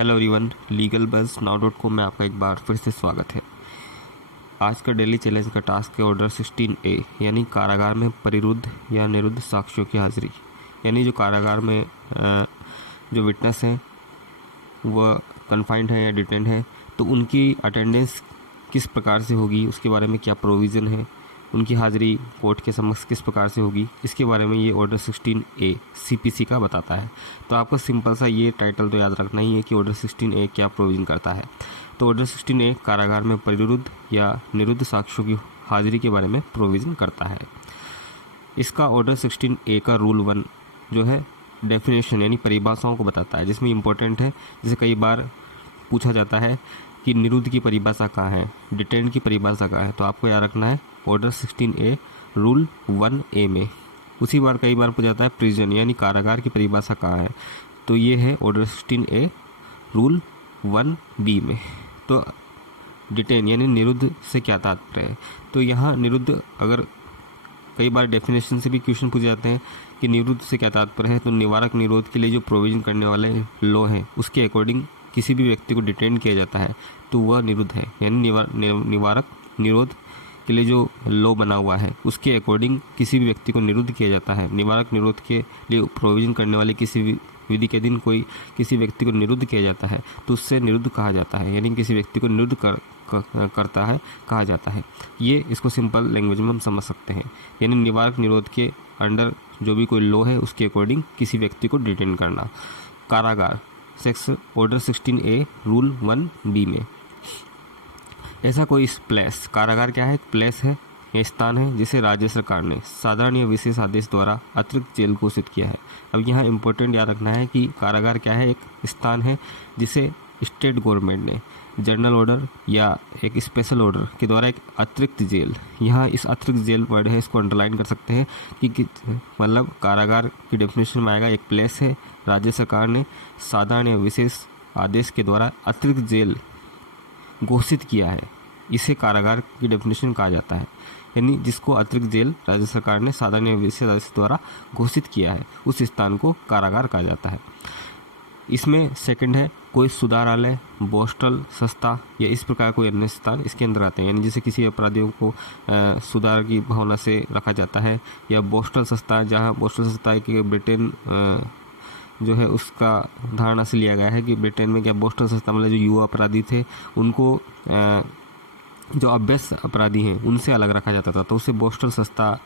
Hello everyone, legal buzz now.com में आपका एक बार फिर से स्वागत है। आज का डेली चैलेंज का टास्क है ऑर्डर 16A यानी कारागार में परिरुद्ध या निरुद्ध साक्ष्यों की हाजिरी। यानी जो कारागार में जो विटनेस हैं वह कन्फाइंड है या डिटेंड है, तो उनकी अटेंडेंस किस प्रकार से होगी, उसके बारे में क्या प्रोविज़न है, उनकी हाज़िरी कोर्ट के समक्ष किस प्रकार से होगी, इसके बारे में ये ऑर्डर 16A CPC का बताता है। तो आपको सिंपल सा ये टाइटल तो याद रखना ही है कि ऑर्डर 16A क्या प्रोविज़न करता है। तो ऑर्डर 16A कारागार में परिरुद्ध या निरुद्ध साक्ष्यों की हाज़िरी के बारे में प्रोविज़न करता है। इसका ऑर्डर 16A का रूल 1 जो है डेफिनेशन यानी परिभाषाओं को बताता है, जिसमें इम्पोर्टेंट है, जैसे कई बार पूछा जाता है कि निरुद्ध की परिभाषा कहाँ है, डिटेंड की परिभाषा कहाँ है, तो आपको याद रखना है ऑर्डर 16A रूल 1A में। उसी बार कई बार पूछा जाता है प्रिजन यानी कारागार की परिभाषा कहाँ है, तो ये है ऑर्डर 16A रूल 1B में। तो डिटेन यानी निरुद्ध से क्या तात्पर्य है, तो यहाँ निरुद्ध अगर कई बार डेफिनेशन से भी क्वेश्चन पूछे जाते हैं कि निरुद्ध से क्या तात्पर्य है, तो निवारक निरोध के लिए जो प्रोविज़न करने वाले लॉ हैं उसके अकॉर्डिंग किसी भी व्यक्ति को डिटेन किया जाता है तो वह निरुद्ध है। यानी निवारक निरोध के लिए जो लॉ बना हुआ है उसके अकॉर्डिंग किसी भी व्यक्ति को निरुद्ध किया जाता है। निवारक निरोध के लिए प्रोविज़न करने वाले किसी भी विधि के अधीन कोई किसी व्यक्ति को निरुद्ध किया जाता है तो उससे निरुद्ध कहा जाता है, यानी किसी व्यक्ति को निरुद्ध करता है कहा जाता है। ये इसको सिंपल लैंग्वेज में हम समझ सकते हैं, यानी निवारक निरोध के अंडर जो भी कोई लॉ है उसके अकॉर्डिंग किसी व्यक्ति को डिटेन करना। कारागार sex order 16A rule 1B में ऐसा कोई प्लेस, कारागार क्या है, एक प्लेस है या स्थान है जिसे राज्य सरकार ने साधारण या विशेष आदेश द्वारा अतिरिक्त जेल घोषित किया है। अब यहाँ इम्पोर्टेंट याद रखना है कि कारागार क्या है, एक स्थान है जिसे स्टेट गवर्नमेंट ने जनरल ऑर्डर या एक स्पेशल ऑर्डर के द्वारा एक अतिरिक्त जेल, यहाँ इस अतिरिक्त जेल वर्ड है इसको अंडरलाइन कर सकते हैं कि मतलब कारागार की डेफिनेशन में आएगा एक प्लेस है, राज्य सरकार ने साधारण या विशेष आदेश के द्वारा अतिरिक्त जेल घोषित किया है, इसे कारागार की डेफिनेशन कहा जाता है। यानी जिसको अतिरिक्त जेल राज्य सरकार ने साधारण या विशेष आदेश द्वारा घोषित किया है उस स्थान को कारागार कहा जाता है। इसमें सेकंड है कोई सुधारालय, बोस्टल संस्था या इस प्रकार कोई अन्य स्थान इसके अंदर आते हैं, यानी जैसे किसी अपराधियों को सुधार की भावना से रखा जाता है, या बोस्टल संस्था, जहाँ बोस्टल संस्था की ब्रिटेन जो है उसका धारणा से लिया गया है कि ब्रिटेन में क्या बोस्टल संस्था मतलब जो युवा अपराधी थे उनको जो अभ्यस्त अपराधी हैं उनसे अलग रखा जाता था, तो उसे बोस्टल संस्था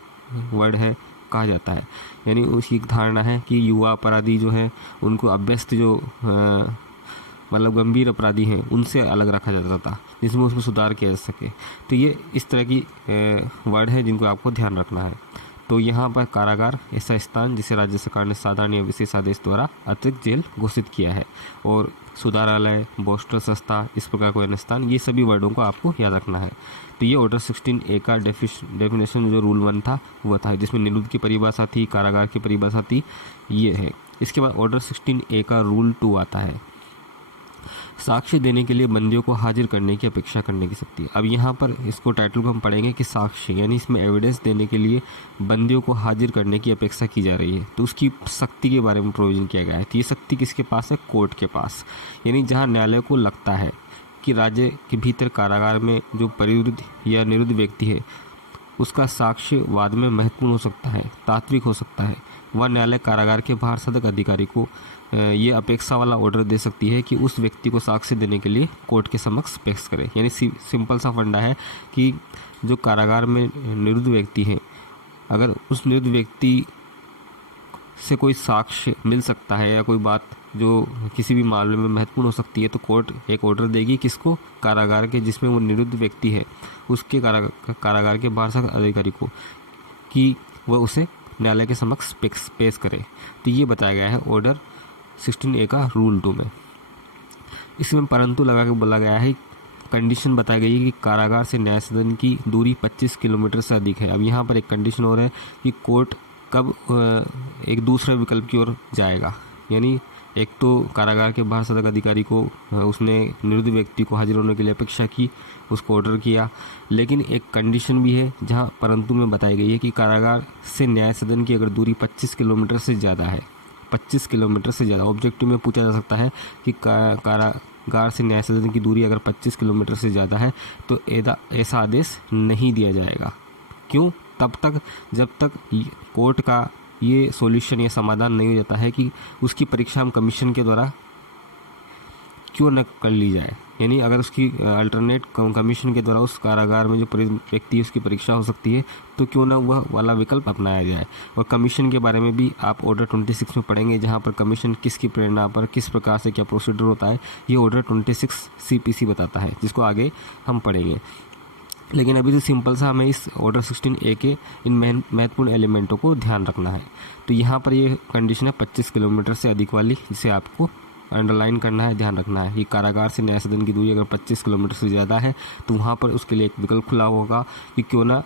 वर्ड है कहा जाता है। यानी उसकी धारणा है कि युवा अपराधी जो है उनको अभ्यस्त जो मतलब गंभीर अपराधी हैं उनसे अलग रखा जाता था, जिसमें उसमें सुधार किया जा सके। तो ये इस तरह की वर्ड है जिनको आपको ध्यान रखना है। तो यहाँ पर कारागार ऐसा स्थान जिसे राज्य सरकार ने साधारण या विशेष आदेश द्वारा अतिरिक्त जेल घोषित किया है, और सुधारालय, बोस्टल संस्था, इस प्रकार कोई अन्य स्थान, ये सभी वर्डों को आपको याद रखना है। तो ये ऑर्डर 16A का डेफिनेशन जो रूल 1 था वह था, जिसमें निरुद्ध की परिभाषा थी, कारागार की परिभाषा थी, ये है। इसके बाद ऑर्डर 16A का रूल 2 आता है, साक्ष्य देने के लिए बंदियों को हाजिर करने की अपेक्षा करने की शक्ति। अब यहाँ पर इसको टाइटल को हम पढ़ेंगे कि साक्ष्य यानी इसमें एविडेंस देने के लिए बंदियों को हाजिर करने की अपेक्षा की जा रही है, तो उसकी शक्ति के बारे में प्रोविजन किया गया है। तो ये शक्ति किसके पास है, कोर्ट के पास। यानी जहाँ न्यायालय को लगता है कि राज्य के भीतर कारागार में जो परिरुद्ध या निरुद्ध व्यक्ति है उसका साक्ष्य वाद में महत्वपूर्ण हो सकता है, तात्विक हो सकता है, वह न्यायालय कारागार के बाहर सदक अधिकारी को ये अपेक्षा वाला ऑर्डर दे सकती है कि उस व्यक्ति को साक्ष्य देने के लिए कोर्ट के समक्ष पेश करे। यानी सिंपल सा फंडा है कि जो कारागार में निरुद्ध व्यक्ति है, अगर उस निरुद्ध व्यक्ति से कोई साक्ष्य मिल सकता है या कोई बात जो किसी भी मामले में महत्वपूर्ण हो सकती है, तो कोर्ट एक ऑर्डर देगी किसको, कारागार के जिसमें वो निरुद्ध व्यक्ति है उसके कारागार के बाहर सदक अधिकारी को, कि वह उसे न्यायालय के समक्ष पेश करे। तो ये बताया गया है ऑर्डर 16A का रूल 2 में। इसमें परंतु लगा के बोला गया है, कंडीशन बताई गई है कि कारागार से न्याय सदन की दूरी 25 किलोमीटर से अधिक है। अब यहाँ पर एक कंडीशन और है कि कोर्ट कब एक दूसरे विकल्प की ओर जाएगा, यानी एक तो कारागार के बाहर सदक अधिकारी को उसने निरुद्ध व्यक्ति को हाजिर होने के लिए अपेक्षा की, उसको ऑर्डर किया, लेकिन एक कंडीशन भी है जहां परंतु में बताई गई है कि कारागार से न्याय सदन की अगर दूरी 25 किलोमीटर से ज़्यादा है, 25 किलोमीटर से ज़्यादा। ऑब्जेक्टिव में पूछा जा सकता है कि कारागार से न्याय सदन की दूरी अगर 25 किलोमीटर से ज़्यादा है तो ऐसा आदेश नहीं दिया जाएगा। क्यों? तब तक जब तक कोर्ट का ये सॉल्यूशन या समाधान नहीं हो जाता है कि उसकी परीक्षा हम कमीशन के द्वारा क्यों न कर ली जाए। यानी अगर उसकी अल्टरनेट कमीशन के द्वारा उस कारागार में जो व्यक्ति उसकी परीक्षा हो सकती है तो क्यों ना वह वाला विकल्प अपनाया जाए। और कमीशन के बारे में भी आप ऑर्डर 26 में पढ़ेंगे, जहां पर कमीशन किसकी प्रेरणा पर किस प्रकार से क्या प्रोसीजर होता है, ये ऑर्डर 26 CPC बताता है, जिसको आगे हम पढ़ेंगे। लेकिन अभी तो सिंपल सा हमें इस ऑर्डर 16A के इन महत्वपूर्ण एलिमेंटों को ध्यान रखना है। तो यहाँ पर ये कंडीशन है 25 किलोमीटर से अधिक वाली, जिसे आपको अंडरलाइन करना है, ध्यान रखना है। ये कारागार से न्याय सदन की दूरी अगर 25 किलोमीटर से ज़्यादा है तो वहाँ पर उसके लिए एक विकल्प खुला होगा कि क्यों ना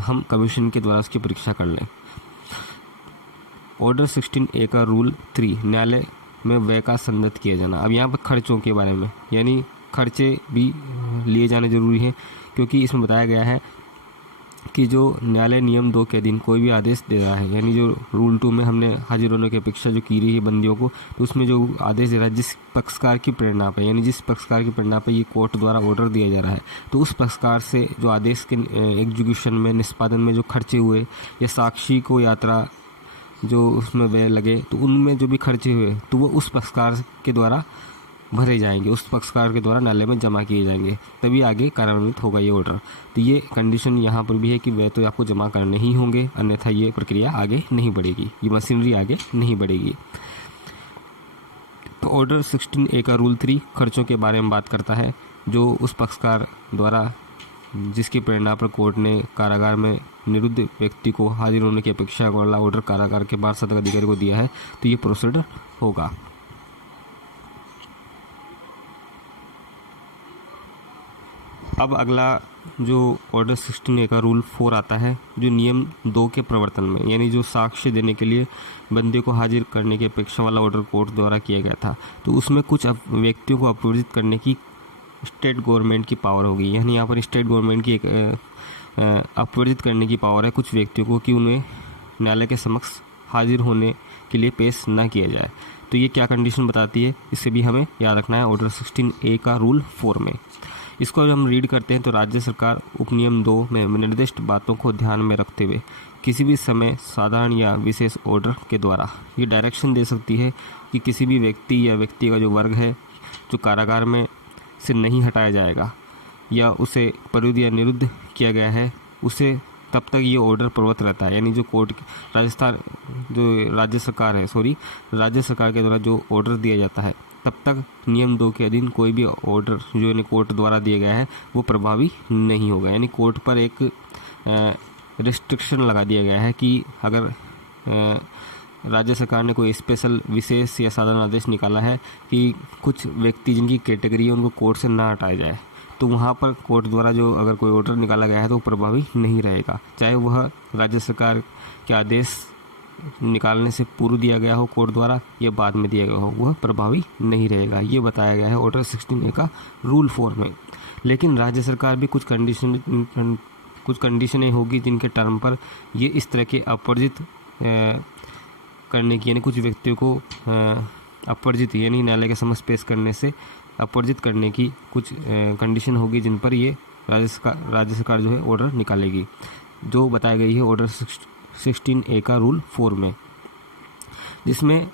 हम कमीशन के द्वारा उसकी परीक्षा कर लें। ऑर्डर 16A का रूल 3, न्यायालय में व्यय का संदर्भ किया जाना। अब यहाँ पर खर्चों के बारे में, यानी खर्चे भी लिए जाने जरूरी हैं, क्योंकि इसमें बताया गया है कि जो न्यायालय नियम 2 के अधीन कोई भी आदेश दे रहा है, यानी जो रूल 2 में हमने हाजिर होने की अपेक्षा जो की रही है बंदियों को, तो उसमें जो आदेश दे रहा है जिस पक्षकार की प्रेरणा पर, यानी जिस पक्षकार की प्रेरणा पर ये कोर्ट द्वारा ऑर्डर दिया जा रहा है, तो उस पक्षकार से जो आदेश के एग्जीक्यूशन में, निष्पादन में जो खर्चे हुए या साक्षी को यात्रा जो उसमें व्यय लगे, तो उनमें जो भी खर्चे हुए तो वो उस पक्षकार के द्वारा भरे जाएंगे, उस पक्षकार के द्वारा न्यायालय में जमा किए जाएंगे, तभी आगे कार्यान्वित होगा ये ऑर्डर। तो ये कंडीशन यहाँ पर भी है कि वह तो आपको जमा करने ही होंगे, अन्यथा ये प्रक्रिया आगे नहीं बढ़ेगी, ये मशीनरी आगे नहीं बढ़ेगी। तो ऑर्डर 16A का रूल 3 खर्चों के बारे में बात करता है। जो उस पक्षकार द्वारा जिसकी प्रेरणा पर कोर्ट ने कारागार में निरुद्ध व्यक्ति को हाजिर होने की अपेक्षा वाला ऑर्डर कारागार के बाहर सदन अधिकारी को दिया है, तो ये प्रोसीडर होगा। अब अगला जो ऑर्डर 16A का रूल 4 आता है, जो नियम 2 के प्रवर्तन में, यानी जो साक्ष्य देने के लिए बंदे को हाजिर करने की अपेक्षा वाला ऑर्डर कोर्ट द्वारा किया गया था, तो उसमें कुछ व्यक्तियों को अपवर्जित करने की स्टेट गवर्नमेंट की पावर होगी। यानी यहाँ पर स्टेट गवर्नमेंट की एक अपवर्जित करने की पावर है कुछ व्यक्तियों को कि उन्हें न्यायालय के समक्ष हाजिर होने के लिए पेश न किया जाए। तो ये क्या कंडीशन बताती है, इसे भी हमें याद रखना है ऑर्डर 16A का रूल 4 में। इसको जब हम रीड करते हैं तो राज्य सरकार उपनियम 2 में निर्दिष्ट बातों को ध्यान में रखते हुए किसी भी समय साधारण या विशेष ऑर्डर के द्वारा ये डायरेक्शन दे सकती है कि किसी भी व्यक्ति या व्यक्ति का जो वर्ग है जो कारागार में से नहीं हटाया जाएगा या उसे परिरुद्ध या निरुद्ध किया गया है, उसे तब तक ये ऑर्डर प्रवृत्त रहता है। यानी जो कोर्ट राज्य सरकार के द्वारा जो ऑर्डर दिया जाता है, तब तक नियम 2 के अधीन कोई भी ऑर्डर जो कोर्ट द्वारा दिया गया है वो प्रभावी नहीं होगा। यानी कोर्ट पर एक रिस्ट्रिक्शन लगा दिया गया है कि अगर राज्य सरकार ने कोई स्पेशल विशेष या साधारण आदेश निकाला है कि कुछ व्यक्ति जिनकी कैटेगरी है उनको कोर्ट से ना हटाया जाए, तो वहाँ पर कोर्ट द्वारा जो अगर कोई ऑर्डर निकाला गया है तो वो प्रभावी नहीं रहेगा, चाहे वह राज्य सरकार के आदेश निकालने से पूर्व दिया गया हो कोर्ट द्वारा या बाद में दिया गया हो, वह प्रभावी नहीं रहेगा। ये बताया गया है ऑर्डर 16A का रूल 4 में। लेकिन राज्य सरकार भी कुछ कंडीशनें होगी जिनके टर्म पर ये इस तरह के अपवर्जित करने की, यानी कुछ व्यक्तियों को अपवर्जित यानी न्यायालय के समक्ष पेश करने से अपवर्जित करने की कुछ कंडीशन होगी जिन पर ये राज्य सरकार जो है ऑर्डर निकालेगी, जो बताई गई है ऑर्डर 16A का रूल 4 में, जिसमें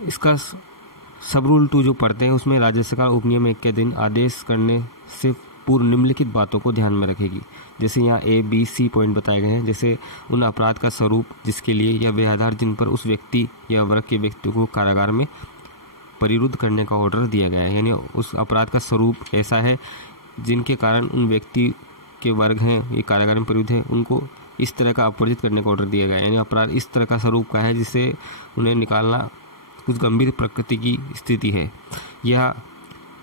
इसका सब रूल 2 जो पढ़ते हैं उसमें राज्य सरकार उपनियम 1 के दिन आदेश करने से पूर्व निम्नलिखित बातों को ध्यान में रखेगी। जैसे यहाँ A, B, C पॉइंट बताए गए हैं, जैसे उन अपराध का स्वरूप जिसके लिए या वे आधार जिन पर उस व्यक्ति या वर्ग के व्यक्ति को कारागार में परिरुद्ध करने का ऑर्डर दिया गया है। यानी उस अपराध का स्वरूप ऐसा है जिनके कारण उन व्यक्ति के वर्ग हैं ये कारागार में परिरुद्ध हैं, उनको इस तरह का अपवर्जित करने का ऑर्डर दिया गया है। यानी अपराध इस तरह का स्वरूप का है जिससे उन्हें निकालना कुछ गंभीर प्रकृति की स्थिति है। यह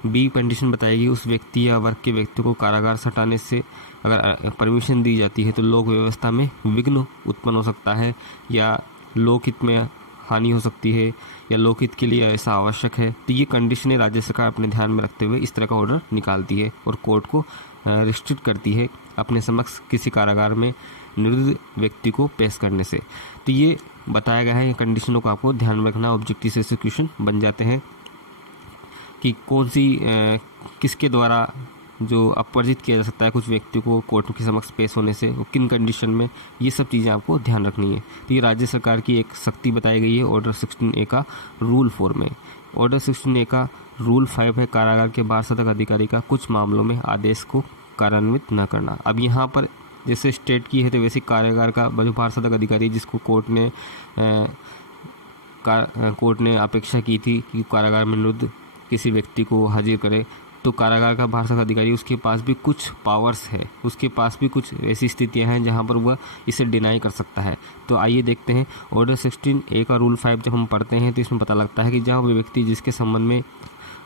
B कंडीशन बताएगी उस व्यक्ति या वर्ग के व्यक्ति को कारागार से हटाने से अगर परमिशन दी जाती है तो लोक व्यवस्था में विघ्न उत्पन्न हो सकता है या लोकहित में हानि हो सकती है या लोकहित के लिए ऐसा आवश्यक है। तो ये कंडीशनें राज्य सरकार अपने ध्यान में रखते हुए इस तरह का ऑर्डर निकालती है और कोर्ट को रिस्ट्रिक्ट करती है अपने समक्ष किसी कारागार में निरुद्ध व्यक्ति को पेश करने से। तो ये बताया गया है, कंडीशनों को आपको ध्यान में रखना। ऑब्जेक्टिव से ऐसे क्वेश्चन बन जाते हैं कि कौन सी किसके द्वारा जो अपवर्जित किया जा सकता है कुछ व्यक्ति को कोर्ट के समक्ष पेश होने से, किन कंडीशन में, ये सब चीज़ें आपको ध्यान रखनी है। तो ये राज्य सरकार की एक शक्ति बताई गई है ऑर्डर 16A का रूल 4 में। ऑर्डर 16A का रूल 5 है कारागार के बारसतक अधिकारी का कुछ मामलों में आदेश को कार्यान्वित न करना। अब यहाँ पर जैसे स्टेट की है तो वैसे कारागार का जो बारसतक अधिकारी जिसको कोर्ट ने अपेक्षा की थी कि कारागार में निरुद्ध किसी व्यक्ति को हाजिर करे, तो कारागार का बारसतक अधिकारी उसके पास भी कुछ पावर्स है, उसके पास भी कुछ ऐसी स्थितियां हैं जहां पर वह इसे डिनाई कर सकता है। तो आइए देखते हैं ऑर्डर 16A का रूल 5 जब हम पढ़ते हैं तो इसमें पता लगता है कि जहां वो व्यक्ति जिसके संबंध में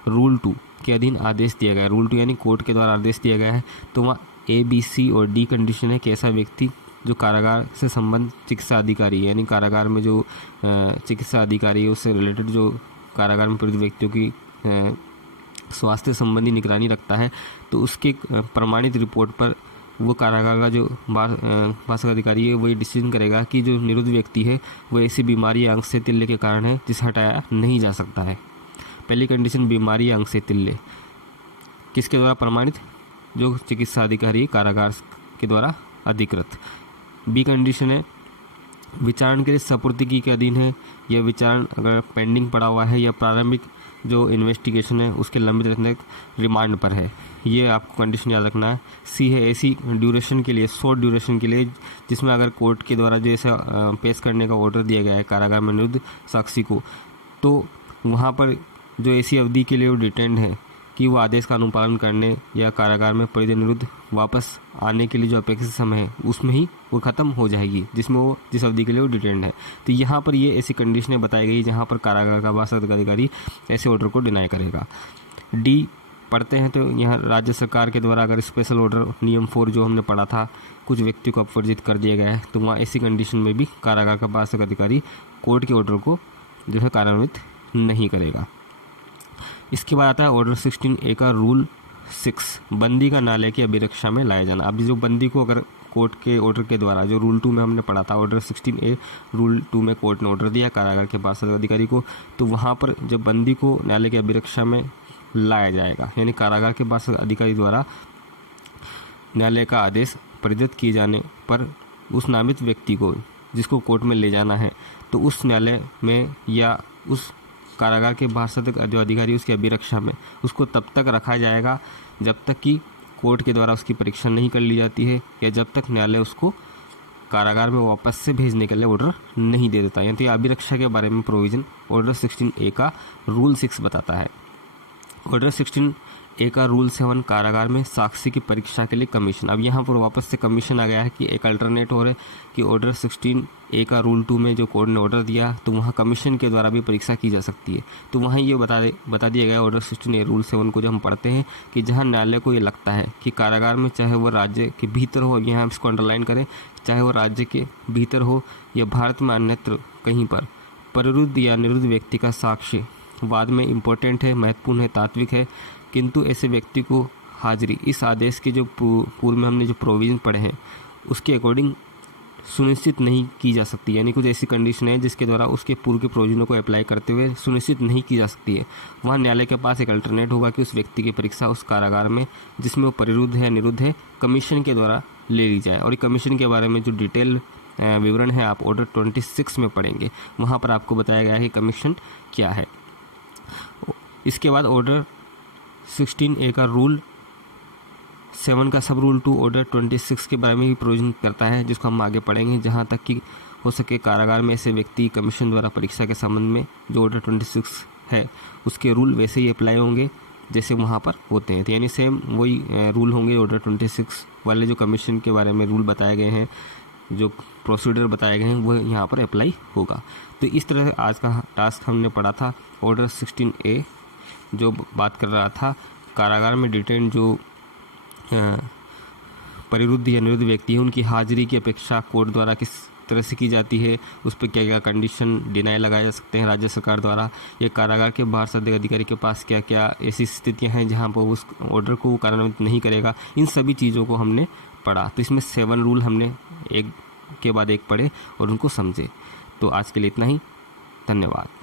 रूल 2 के अधीन आदेश दिया गया है, रूल 2 यानी कोर्ट के द्वारा आदेश दिया गया है, तो वहाँ A, B, C और D कंडीशन है कि ऐसा व्यक्ति जो कारागार से संबंध चिकित्सा अधिकारी यानी कारागार में जो चिकित्सा अधिकारी है उससे रिलेटेड जो कारागार में पीड़ित व्यक्तियों की स्वास्थ्य संबंधी निगरानी रखता है, तो उसके प्रमाणित रिपोर्ट पर वो कारागार का जो बारसतक अधिकारी है वही डिसीजन करेगा कि जो निरुद्ध व्यक्ति है वो ऐसी बीमारी या अंग से तिल्ले के कारण है जिसे हटाया नहीं जा सकता है। पहली कंडीशन बीमारी या अंग से तिल्ले किसके द्वारा प्रमाणित, जो चिकित्सा अधिकारी कारागार के द्वारा अधिकृत। बी कंडीशन है विचारण के लिए सपुर्दगी के अधीन है, या विचारण अगर पेंडिंग पड़ा हुआ है या प्रारंभिक जो इन्वेस्टिगेशन है उसके लंबित रखने रिमांड पर है, ये आपको कंडीशन याद रखना है। सी है ऐसी ड्यूरेशन के लिए, शॉर्ट ड्यूरेशन के लिए जिसमें अगर कोर्ट के द्वारा जैसा पेश करने का ऑर्डर दिया गया है कारागार में निरुद्ध साक्षी को, तो वहाँ पर जो ऐसी अवधि के लिए वो डिटेंड है कि वो आदेश का अनुपालन करने या कारागार में पीड़ित निरुद्ध वापस आने के लिए जो अपेक्षित समय है उसमें ही वो ख़त्म हो जाएगी जिसमें वो जिस अवधि के लिए वो डिटेंड है। तो यहाँ पर ये ऐसी कंडीशनें बताई गई जहाँ पर कारागार का बारसतक अधिकारी ऐसे ऑर्डर को डिनाई करेगा। डी पढ़ते हैं तो यहाँ राज्य सरकार के द्वारा अगर स्पेशल ऑर्डर नियम 4 जो हमने पढ़ा था कुछ व्यक्ति को अपवर्जित कर दिया गया है, तो वहाँ ऐसी कंडीशन में भी कारागार का बारसतक अधिकारी कोर्ट के ऑर्डर को जो है कार्यान्वित नहीं करेगा। इसके बाद आता है ऑर्डर 16A का रूल 6, बंदी का न्यायालय की अभिरक्षा में लाया जाना। अब जो बंदी को अगर कोर्ट के ऑर्डर के द्वारा, जो रूल 2 में हमने पढ़ा था ऑर्डर 16A रूल 2 में कोर्ट ने ऑर्डर दिया कारागार के बारसतक अधिकारी को, तो वहाँ पर जब बंदी को न्यायालय की अभिरक्षा में लाया जाएगा यानी कारागार के बारसतक अधिकारी द्वारा न्यायालय का आदेश परिदृत किए जाने पर उस नामित व्यक्ति को जिसको कोर्ट में ले जाना है, तो उस न्यायालय में या उस कारागार के बारसतक जो अधिकारी उसकी अभिरक्षा में उसको तब तक रखा जाएगा जब तक कि कोर्ट के द्वारा उसकी परीक्षा नहीं कर ली जाती है या जब तक न्यायालय उसको कारागार में वापस से भेजने के लिए ऑर्डर नहीं दे देता। यानी अभिरक्षा के बारे में प्रोविजन ऑर्डर 16A का रूल 6 बताता है। ऑर्डर 16A का रूल 7 कारागार में साक्षी की परीक्षा के लिए कमीशन। अब यहाँ पर वापस से कमीशन आ गया है कि एक अल्टरनेट और है कि ऑर्डर 16A का रूल 2 में जो कोर्ट ने ऑर्डर दिया तो वहाँ कमीशन के द्वारा भी परीक्षा की जा सकती है। तो वहाँ ये बता दिया गया ऑर्डर 16A रूल 7 को जब हम पढ़ते हैं कि जहाँ न्यायालय को ये लगता है कि कारागार में चाहे वह राज्य के भीतर हो, यहाँ हम इसको अंडरलाइन करें, चाहे वह राज्य के भीतर हो या भारत में अन्यत्र कहीं पर परिरुद्ध या निरुद्ध व्यक्ति का साक्ष्य वाद में इम्पोर्टेंट है, महत्वपूर्ण है, तात्विक है, किंतु ऐसे व्यक्ति को हाजिरी इस आदेश के जो पूर्व में हमने जो प्रोविजन पढ़े हैं उसके अकॉर्डिंग सुनिश्चित नहीं की जा सकती। यानी कुछ ऐसी कंडीशन है जिसके द्वारा उसके पूर्व के प्रोविजनों को अप्लाई करते हुए सुनिश्चित नहीं की जा सकती है। वहाँ न्यायालय के पास एक अल्टरनेट होगा कि उस व्यक्ति की परीक्षा उस कारागार में जिसमें वो परिरुद्ध है, निरुद्ध है, कमीशन के द्वारा ले ली जाए। और कमीशन के बारे में जो डिटेल विवरण है आप ऑर्डर 26 में पढ़ेंगे, वहाँ पर आपको बताया गया है कि कमीशन क्या है। इसके बाद ऑर्डर 16A का रूल 7 का सब रूल 2 ऑर्डर 26 के बारे में भी प्रोविजन करता है जिसको हम आगे पढ़ेंगे। जहाँ तक कि हो सके कारागार में ऐसे व्यक्ति कमीशन द्वारा परीक्षा के संबंध में जो ऑर्डर 26 है उसके रूल वैसे ही अप्लाई होंगे जैसे वहाँ पर होते हैं। तो यानी सेम वही रूल होंगे ऑर्डर 26 वाले जो कमीशन के बारे में रूल बताए गए हैं, जो प्रोसीडर बताए गए हैं वो यहाँ पर अप्लाई होगा। तो इस तरह से आज का टास्क हमने पढ़ा था ऑर्डर 16A जो बात कर रहा था कारागार में डिटेन जो परिरुद्ध या निरुद्ध व्यक्ति है उनकी हाजिरी की अपेक्षा कोर्ट द्वारा किस तरह से की जाती है, उस पर क्या क्या कंडीशन डिनाई लगाए जा सकते हैं राज्य सरकार द्वारा, ये कारागार के बारसतक अधिकारी के पास क्या क्या ऐसी स्थितियां हैं जहां पर उस ऑर्डर को कार्यान्वित नहीं करेगा, इन सभी चीज़ों को हमने पढ़ा। तो इसमें 7 रूल हमने एक के बाद एक पढ़े और उनको समझे। तो आज के लिए इतना ही। धन्यवाद।